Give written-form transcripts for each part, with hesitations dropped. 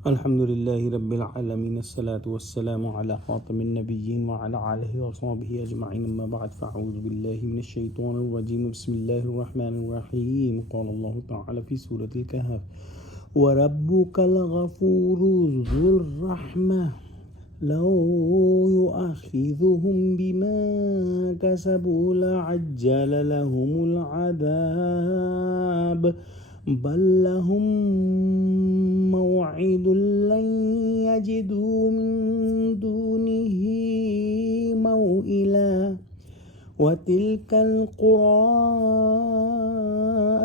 الحمد لله رب العالمين، الصلاة والسلام على خاتم النبيين وعلى آله وصحبه أجمعين، أما بعد فأعوذ بالله من الشيطان الرجيم. بسم الله الرحمن الرحيم. قال الله تعالى في سورة الكهف: وربك الغفور ذو الرحمة لو يؤاخذهم بما كسبوا لعجل لهم العذاب بل لهم موعد لن يجدوا من دونه موئلا وتلك القرى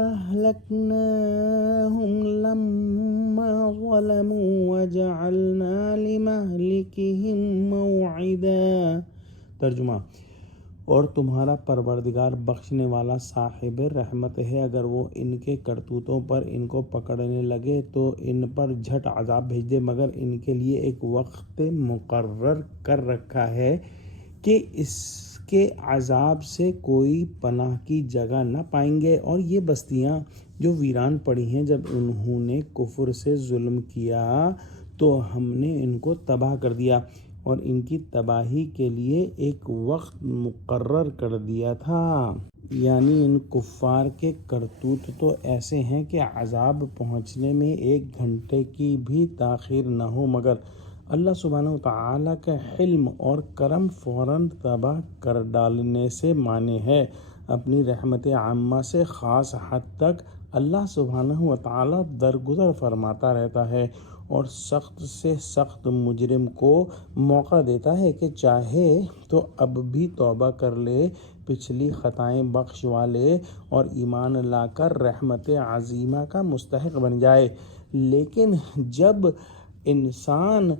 أهلكناهم لما ظلموا وجعلنا لمهلكهم موعدا. ترجمہ: اور تمہارا پروردگار بخشنے والا صاحب رحمت ہے، اگر وہ ان کے کرتوتوں پر ان کو پکڑنے لگے تو ان پر جھٹ عذاب بھیج دے، مگر ان کے لیے ایک وقت مقرر کر رکھا ہے کہ اس کے عذاب سے کوئی پناہ کی جگہ نہ پائیں گے. اور یہ بستیاں جو ویران پڑی ہیں، جب انہوں نے کفر سے ظلم کیا تو ہم نے ان کو تباہ کر دیا اور ان کی تباہی کے لیے ایک وقت مقرر کر دیا تھا. یعنی ان کفار کے کرتوت تو ایسے ہیں کہ عذاب پہنچنے میں 1 گھنٹے کی بھی تاخیر نہ ہو، مگر اللہ سبحانہ وتعالیٰ کا حلم اور کرم فوراً تباہ کر ڈالنے سے مانے ہے. اپنی رحمت عامہ سے خاص حد تک اللہ سبحانہ وتعالیٰ درگزر فرماتا رہتا ہے اور سخت سے سخت مجرم کو موقع دیتا ہے کہ چاہے تو اب بھی توبہ کر لے، پچھلی خطائیں بخشوا لے اور ایمان لا کر رحمت عظیمہ کا مستحق بن جائے. لیکن جب انسان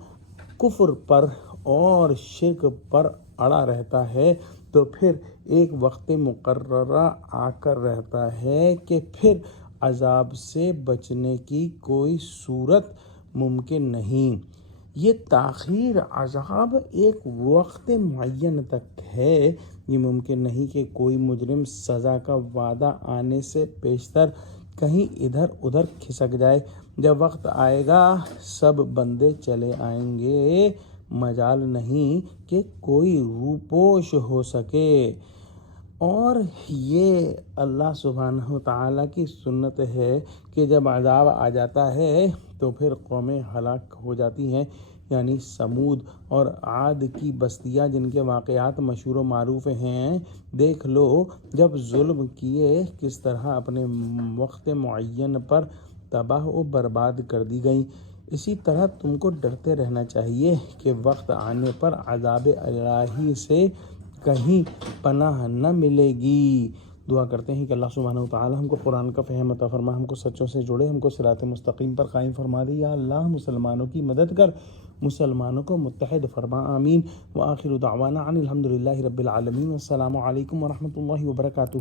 کفر پر اور شرک پر اڑا رہتا ہے تو پھر ایک وقت مقررہ آ کر رہتا ہے کہ پھر عذاب سے بچنے کی کوئی صورت ممکن نہیں. یہ تاخیر عذاب ایک وقت معین تک ہے. یہ ممکن نہیں کہ کوئی مجرم سزا کا وعدہ آنے سے پیشتر کہیں ادھر ادھر کھسک جائے. جب وقت آئے گا سب بندے چلے آئیں گے، مجال نہیں کہ کوئی روپوش ہو سکے. اور یہ اللہ سبحانہ وتعالیٰ کی سنت ہے کہ جب عذاب آ جاتا ہے تو پھر قومیں ہلاک ہو جاتی ہیں. یعنی سمود اور عاد کی بستیاں جن کے واقعات مشہور و معروف ہیں، دیکھ لو جب ظلم کیے کس طرح اپنے وقت معین پر تباہ و برباد کر دی گئیں. اسی طرح تم کو ڈرتے رہنا چاہیے کہ وقت آنے پر عذاب الہی سے کہیں پناہ نہ ملے گی. دعا کرتے ہیں کہ اللہ سبحانہ وتعالی ہم کو قرآن کا فہم عطا فرما، ہم کو سچوں سے جوڑے، ہم کو صراط مستقیم پر قائم فرما دے. یا اللہ مسلمانوں کی مدد کر، مسلمانوں کو متحد فرما. آمین. وآخر دعوانا ان الحمد للہ رب العالمین. السلام علیکم ورحمۃ اللہ وبرکاتہ.